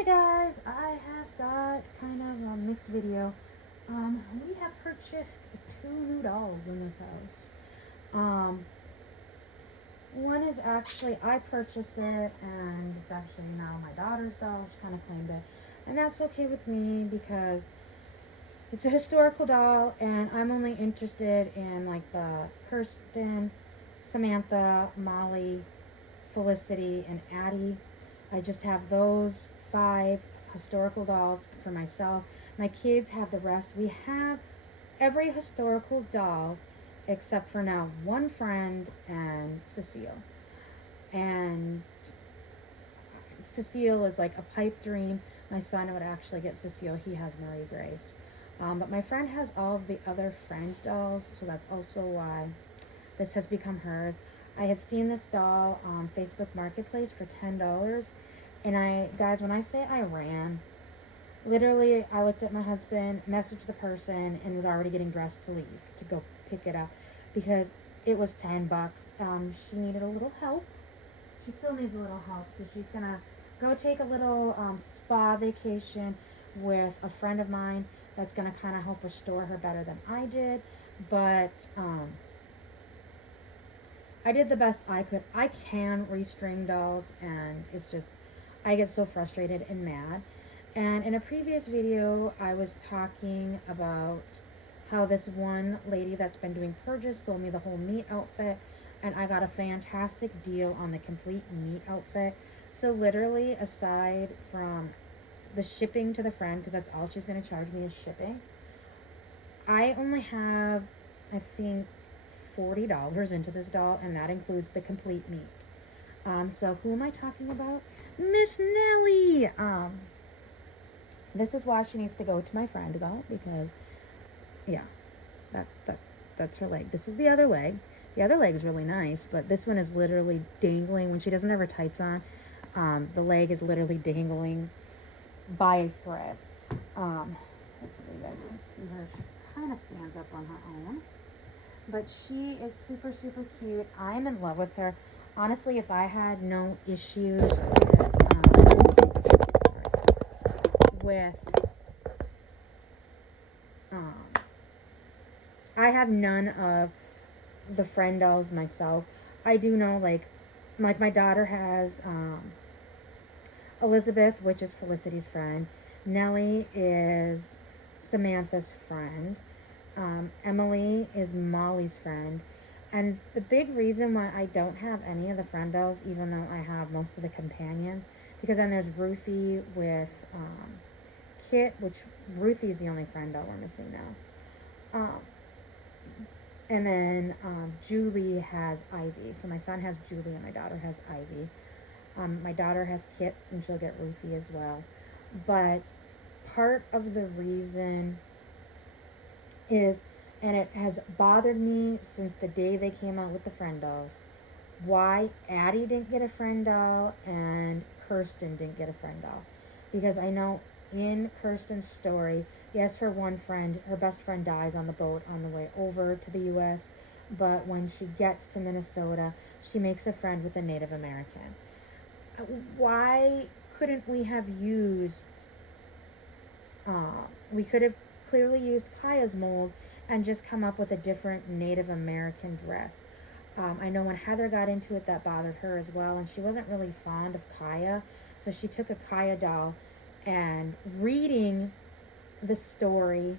Hi guys, I have got kind of a mixed video. We have purchased two new dolls in this house. Um, One is actually, I purchased it and it's actually now my daughter's doll. She kind of claimed it. And that's okay with me because it's a historical doll and I'm only interested in like the Kirsten, Samantha, Molly, Felicity, and Addie. I just have those five historical dolls for myself. My kids have the rest. We have every historical doll except for now one friend and Cecile. And Cecile is like a pipe dream. My son would actually get Cecile. He has Marie Grace. But my friend has all of the other friends' dolls, so that's also why this has become hers. I had seen this doll on Facebook Marketplace for $10, and guys, when I say I ran, literally, I looked at my husband, messaged the person, and was already getting dressed to leave to go pick it up because it was $10. She needed a little help. She still needs a little help, so she's gonna go take a little spa vacation with a friend of mine that's gonna kind of help restore her better than I did. But I did the best I could. I can restring dolls, and it's just, I get so frustrated and mad. And in a previous video, I was talking about how this one lady that's been doing purges sold me the whole meat outfit, and I got a fantastic deal on the complete meat outfit. So literally, aside from the shipping to the friend, because that's all she's going to charge me is shipping, I only have, I think, $40 into this doll, and that includes the complete meat. So who am I talking about? Miss Nellie. This is why she needs to go to my friend though, because yeah, that's her leg. This is the other leg. The other leg's really nice, but this one is literally dangling when she doesn't have her tights on. The leg is literally dangling by a thread. Hopefully you guys can see her. She kind of stands up on her own. But she is super, super cute. I'm in love with her. Honestly, if I had no issues with I have none of the friend dolls myself. I do know, like my daughter has Elizabeth, which is Felicity's friend. Nellie is Samantha's friend. Emily is Molly's friend. And the big reason why I don't have any of the friend dolls, even though I have most of the companions, because then there's Ruthie with Kit, which Ruthie's the only friend doll we're missing now. And then Julie has Ivy. So my son has Julie and my daughter has Ivy. My daughter has Kits and she'll get Ruthie as well. But part of the reason is, and it has bothered me since the day they came out with the friend dolls, why Addie didn't get a friend doll and Kirsten didn't get a friend doll. Because I know in Kirsten's story, yes, her one friend, her best friend dies on the boat on the way over to the U.S., but when she gets to Minnesota, she makes a friend with a Native American. Why couldn't we have used, we could have clearly used Kaya's mold and just come up with a different Native American dress. I know when Heather got into it, that bothered her as well, and she wasn't really fond of Kaya, so she took a Kaya doll and reading the story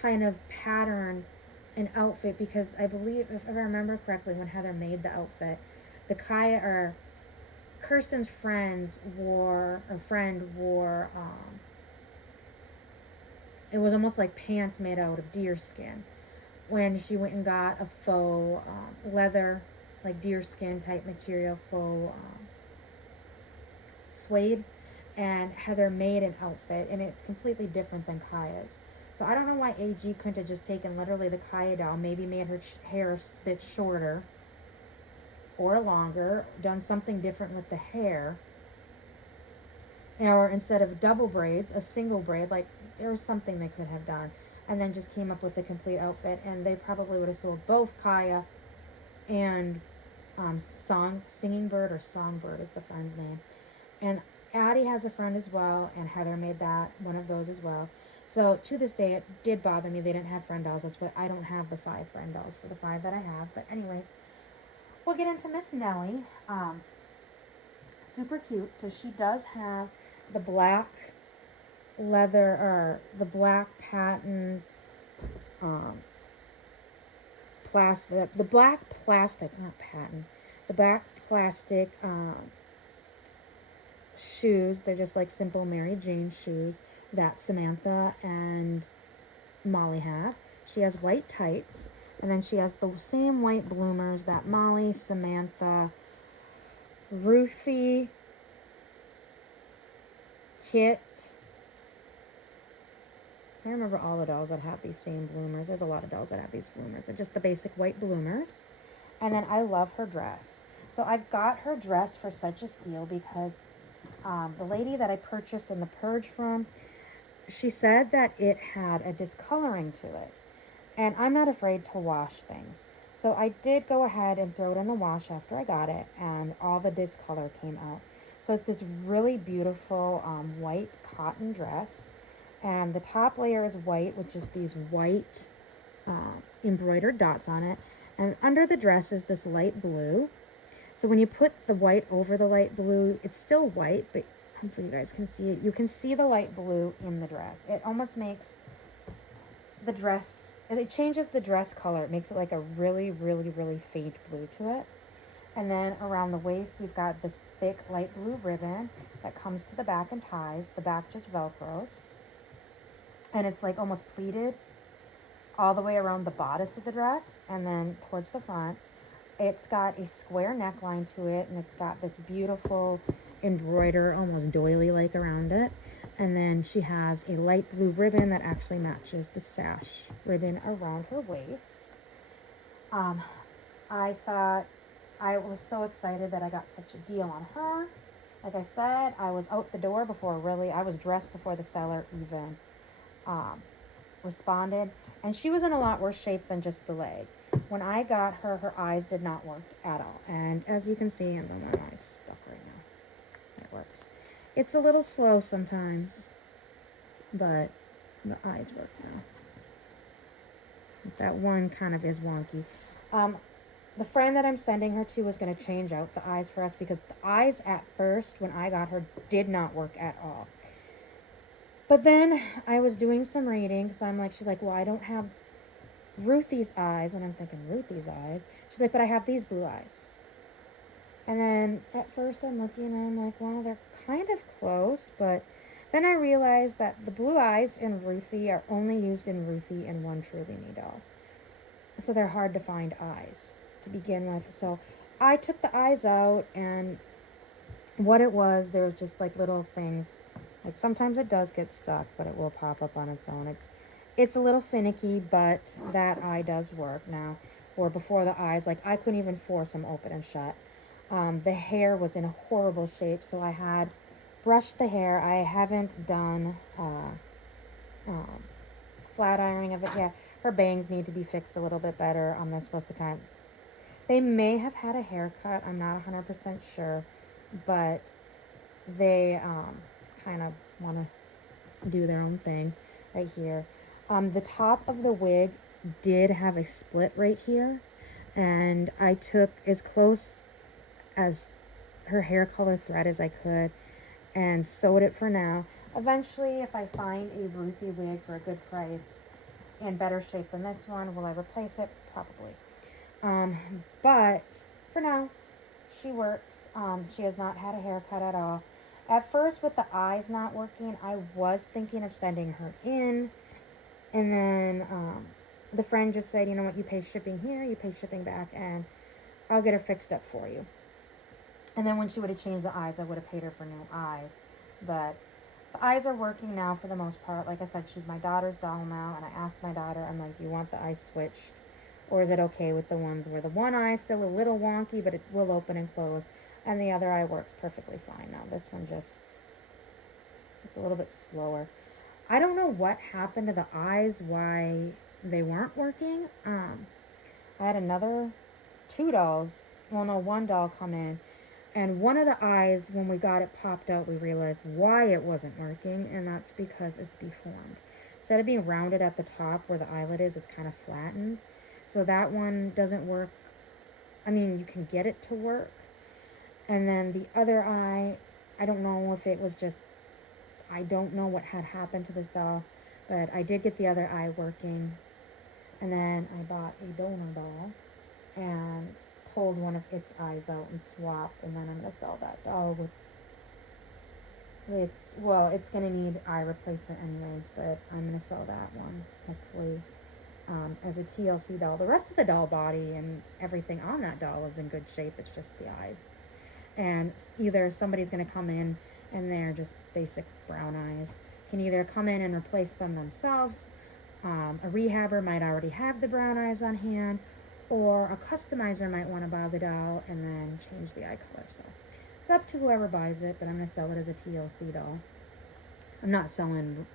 kind of patterned an outfit, because I believe, if I remember correctly, when Heather made the outfit, the Kaya, or Kirsten's friend wore, it was almost like pants made out of deer skin. When she went and got a faux leather, like deer skin type material, faux suede, and Heather made an outfit, and it's completely different than Kaya's. So I don't know why AG couldn't have just taken literally the Kaya doll, maybe made her hair a bit shorter or longer, done something different with the hair, or instead of double braids, a single braid. Like, there was something they could have done, and then just came up with a complete outfit, and they probably would have sold both Kaya and Singing Bird, or Songbird is the friend's name. And Addie has a friend as well, and Heather made that one of those as well. So to this day, it did bother me they didn't have friend dolls. That's why I don't have the 5 friend dolls for the 5 that I have. But anyways, we'll get into Miss Nellie. Super cute. So she does have the black leather, or the black patent um, plastic, the black plastic, not patent, the black plastic shoes. They're just like simple Mary Jane shoes that Samantha and Molly have. She has white tights, and then she has the same white bloomers that Molly, Samantha, Ruthie, Kit. I remember all the dolls that have these same bloomers. There's a lot of dolls that have these bloomers. They're just the basic white bloomers. And then I love her dress. So I got her dress for such a steal because the lady that I purchased in the Purge from, she said that it had a discoloring to it. And I'm not afraid to wash things. So I did go ahead and throw it in the wash after I got it, and all the discolor came out. So it's this really beautiful white cotton dress. And the top layer is white, which is these white embroidered dots on it. And under the dress is this light blue. So when you put the white over the light blue, it's still white, but hopefully you guys can see it. You can see the light blue in the dress. It almost makes the dress, it changes the dress color. It makes it like a really, really, really faint blue to it. And then around the waist, we've got this thick light blue ribbon that comes to the back and ties. The back just Velcros. And it's like almost pleated all the way around the bodice of the dress and then towards the front. It's got a square neckline to it, and it's got this beautiful embroider, almost doily like around it. And then she has a light blue ribbon that actually matches the sash ribbon around her waist. I thought, I was so excited that I got such a deal on her. Like I said, I was out the door before I was dressed before the seller even responded. And she was in a lot worse shape than just the leg. When I got her, her eyes did not work at all. And as you can see, I'm my eyes stuck right now. It works. It's a little slow sometimes, but the eyes work now. That one kind of is wonky. The friend that I'm sending her to is going to change out the eyes for us because the eyes at first, when I got her, did not work at all. But then I was doing some reading, so she's like, well, I don't have Ruthie's eyes. And I'm thinking, Ruthie's eyes? She's like, but I have these blue eyes. And then at first I'm looking and I'm like, well, they're kind of close. But then I realized that the blue eyes in Ruthie are only used in Ruthie and One Truly Me doll. So they're hard to find eyes to begin with. So I took the eyes out, and what it was, there was just like little things. Like sometimes it does get stuck, but it will pop up on its own. It's a little finicky, but that eye does work now. Or before the eyes, like I couldn't even force them open and shut. The hair was in a horrible shape, so I had brushed the hair. I haven't done flat ironing of it yet. Her bangs need to be fixed a little bit better. They're supposed to they may have had a haircut. I'm not 100% sure, but they kind of want to do their own thing right here. The top of the wig did have a split right here, and I took as close as her hair color thread as I could and sewed it for now. Eventually, if I find a Ruthie wig for a good price in better shape than this one, will I replace it? Probably. But for now, she works. She has not had a haircut at all. At first, with the eyes not working, I was thinking of sending her in. And then the friend just said, you know what, you pay shipping here, you pay shipping back, and I'll get her fixed up for you. And then when she would have changed the eyes, I would have paid her for new eyes. But the eyes are working now for the most part. Like I said, she's my daughter's doll now, and I asked my daughter, I'm like, do you want the eyes switched? Or is it okay with the ones where the one eye is still a little wonky, but it will open and close, and the other eye works perfectly fine now. This one just, it's a little bit slower. I don't know what happened to the eyes, why they weren't working. I had another one doll come in, And one of the eyes, when we got it popped out, we realized why it wasn't working, and that's because it's deformed. Instead of being rounded at the top where the eyelid is, it's kind of flattened. So that one doesn't work. I mean, you can get it to work. And then the other eye, I don't know if it was just, I don't know what had happened to this doll, but I did get the other eye working. And then I bought a donor doll and pulled one of its eyes out and swapped, and then I'm going to sell that doll with, it's going to need eye replacement anyways, but I'm going to sell that one, hopefully, as a TLC doll. The rest of the doll body and everything on that doll is in good shape. It's just the eyes. And either somebody's going to come in and they're just basic brown eyes, can either come in and replace them themselves. A rehabber might already have the brown eyes on hand, or a customizer might want to buy the doll and then change the eye color. So it's up to whoever buys it, but I'm going to sell it as a TLC doll. I'm not selling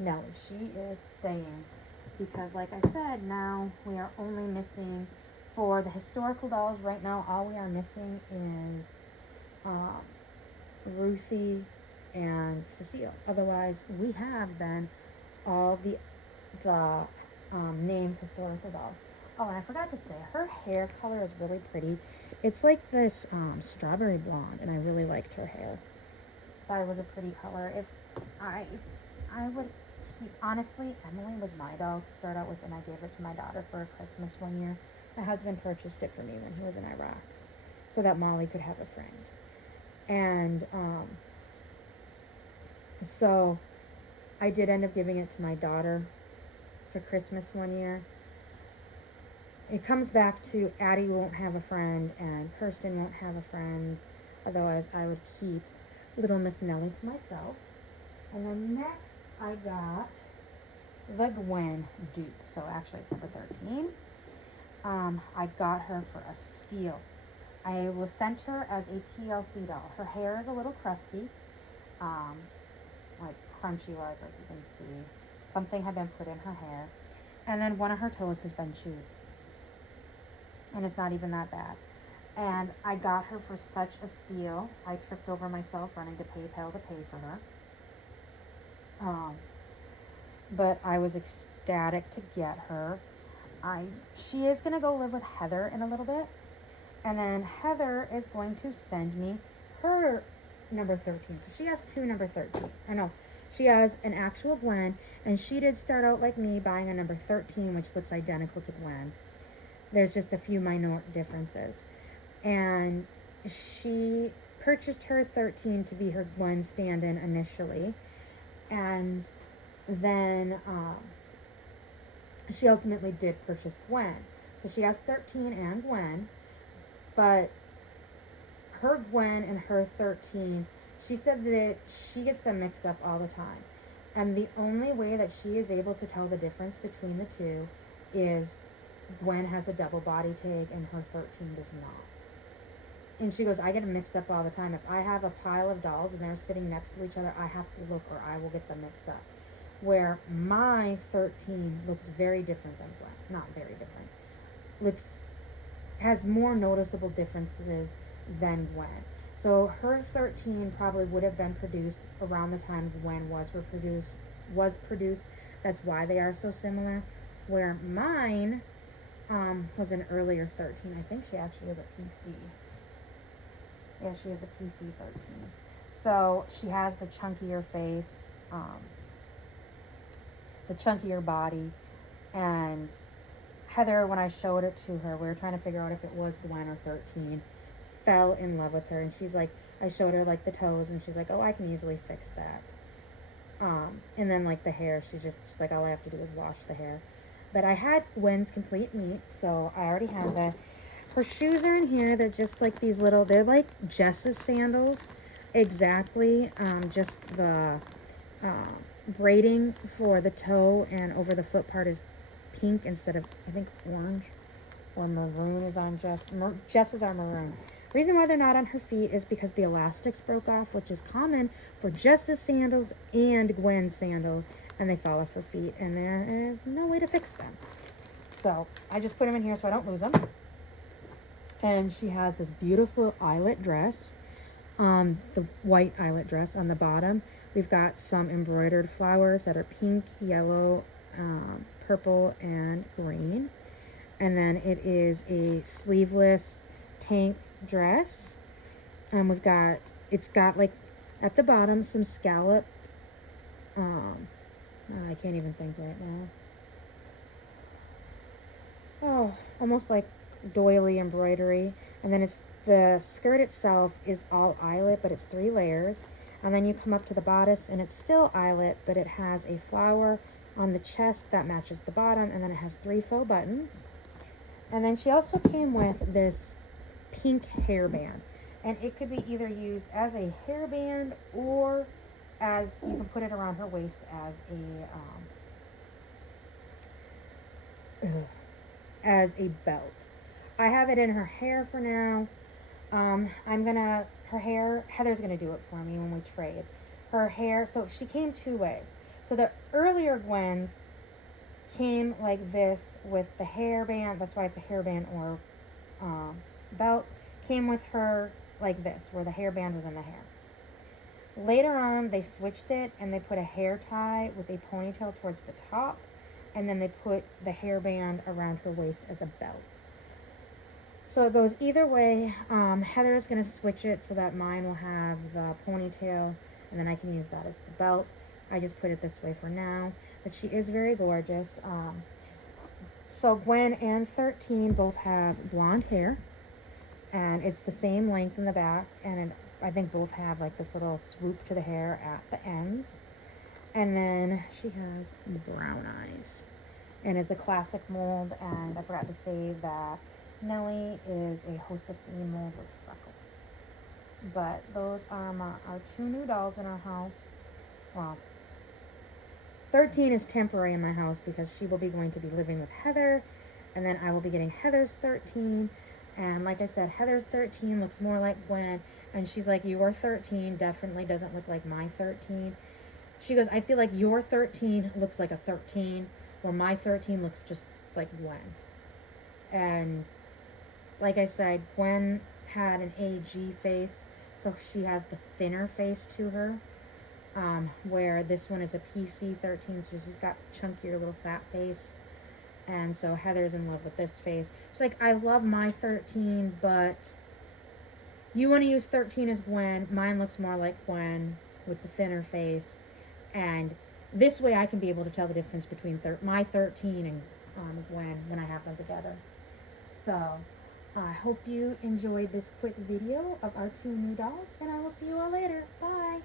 Nelly. She is staying because, like I said, now we are only missing, for the historical dolls right now, all we are missing is Ruthie and Cecile. Otherwise, we have then all the named historical dolls. Oh, and I forgot to say, her hair color is really pretty. It's like this strawberry blonde, and I really liked her hair. Thought it was a pretty color. If I would keep, honestly, Emily was my doll to start out with, and I gave it to my daughter for Christmas one year. My husband purchased it for me when he was in Iraq, so that Molly could have a friend. And so I did end up giving it to my daughter for Christmas one year. It comes back to Addie won't have a friend and Kirsten won't have a friend. Otherwise, I would keep little Miss Nellie to myself. And then next, I got the Gwen dupe. So actually, it's number 13. I got her for a steal. I was sent her as a TLC doll. Her hair is a little crusty, like crunchy, like you can see. Something had been put in her hair. And then one of her toes has been chewed. And it's not even that bad. And I got her for such a steal. I tripped over myself running to PayPal to pay for her. But I was ecstatic to get her. She is going to go live with Heather in a little bit. And then Heather is going to send me her number 13. So she has two number 13. I know. She has an actual Gwen. And she did start out like me buying a number 13, which looks identical to Gwen. There's just a few minor differences. And she purchased her 13 to be her Gwen stand-in initially. And then she ultimately did purchase Gwen. So she has 13 and Gwen. But her Gwen and her 13, she said that she gets them mixed up all the time. And the only way that she is able to tell the difference between the two is Gwen has a double body tag and her 13 does not. And she goes, I get them mixed up all the time. If I have a pile of dolls and they're sitting next to each other, I have to look or I will get them mixed up. Where my 13 looks very different than Gwen. Not very different. Has more noticeable differences than Gwen. So her 13 probably would have been produced around the time Gwen was produced. That's why they are so similar. Where mine was an earlier 13. I think she actually is a PC. Yeah, she is a PC 13. So she has the chunkier face, the chunkier body, and Heather, when I showed it to her, we were trying to figure out if it was Gwen or 13, fell in love with her, and she's like, I showed her like the toes, and she's like, oh, I can easily fix that. And then like the hair, she's like, all I have to do is wash the hair. But I had Gwen's complete meat, so I already have that. Her shoes are in here. They're just like these little, they're like Jess's sandals. Exactly. Just the braiding for the toe and over the foot part is pink instead of, I think, orange or maroon is on Jess. Jess's are maroon. The reason why they're not on her feet is because the elastics broke off, which is common for Jess's sandals and Gwen's sandals, and they fall off her feet, and there is no way to fix them. So I just put them in here so I don't lose them. And she has this beautiful eyelet dress, the white eyelet dress on the bottom. We've got some embroidered flowers that are pink, yellow, purple, and green. And then it is a sleeveless tank dress. It's got like at the bottom some scallop. I can't even think right now. Oh, almost like doily embroidery. And then the skirt itself is all eyelet, but it's 3 layers. And then you come up to the bodice and it's still eyelet, but it has a flower on the chest that matches the bottom, and then it has 3 faux buttons. And then she also came with this pink hairband. And it could be either used as a hairband or as, you can put it around her waist as a belt. I have it in her hair for now. Her hair, Heather's gonna do it for me when we trade. Her hair, so she came 2 ways. So the earlier Gwens came like this with the hairband, that's why it's a hairband or belt, came with her like this, where the hairband was in the hair. Later on, they switched it and they put a hair tie with a ponytail towards the top, and then they put the hairband around her waist as a belt. So it goes either way. Heather is going to switch it so that mine will have the ponytail, and then I can use that as the belt. I just put it this way for now, but she is very gorgeous. So Gwen and 13 both have blonde hair, and it's the same length in the back, and I think both have like this little swoop to the hair at the ends. And then she has brown eyes, and it's a classic mold, and I forgot to say that Nellie is a Josephine mold with freckles. But those are our 2 new dolls in our house. Well, 13 is temporary in my house because she will be going to be living with Heather, and then I will be getting Heather's 13. And like I said, Heather's 13 looks more like Gwen, and she's like, your 13 definitely doesn't look like my 13. She goes, I feel like your 13 looks like a 13, or my 13 looks just like Gwen. And like I said, Gwen had an AG face, so she has the thinner face to her, where this one is a PC 13, so she's got chunkier little fat face. And so Heather's in love with this face. She's like, I love my 13, but you want to use 13 as Gwen. Mine looks more like Gwen with the thinner face. And this way I can be able to tell the difference between my 13 and Gwen when I have them together. So I hope you enjoyed this quick video of our 2 new dolls, and I will see you all later. Bye.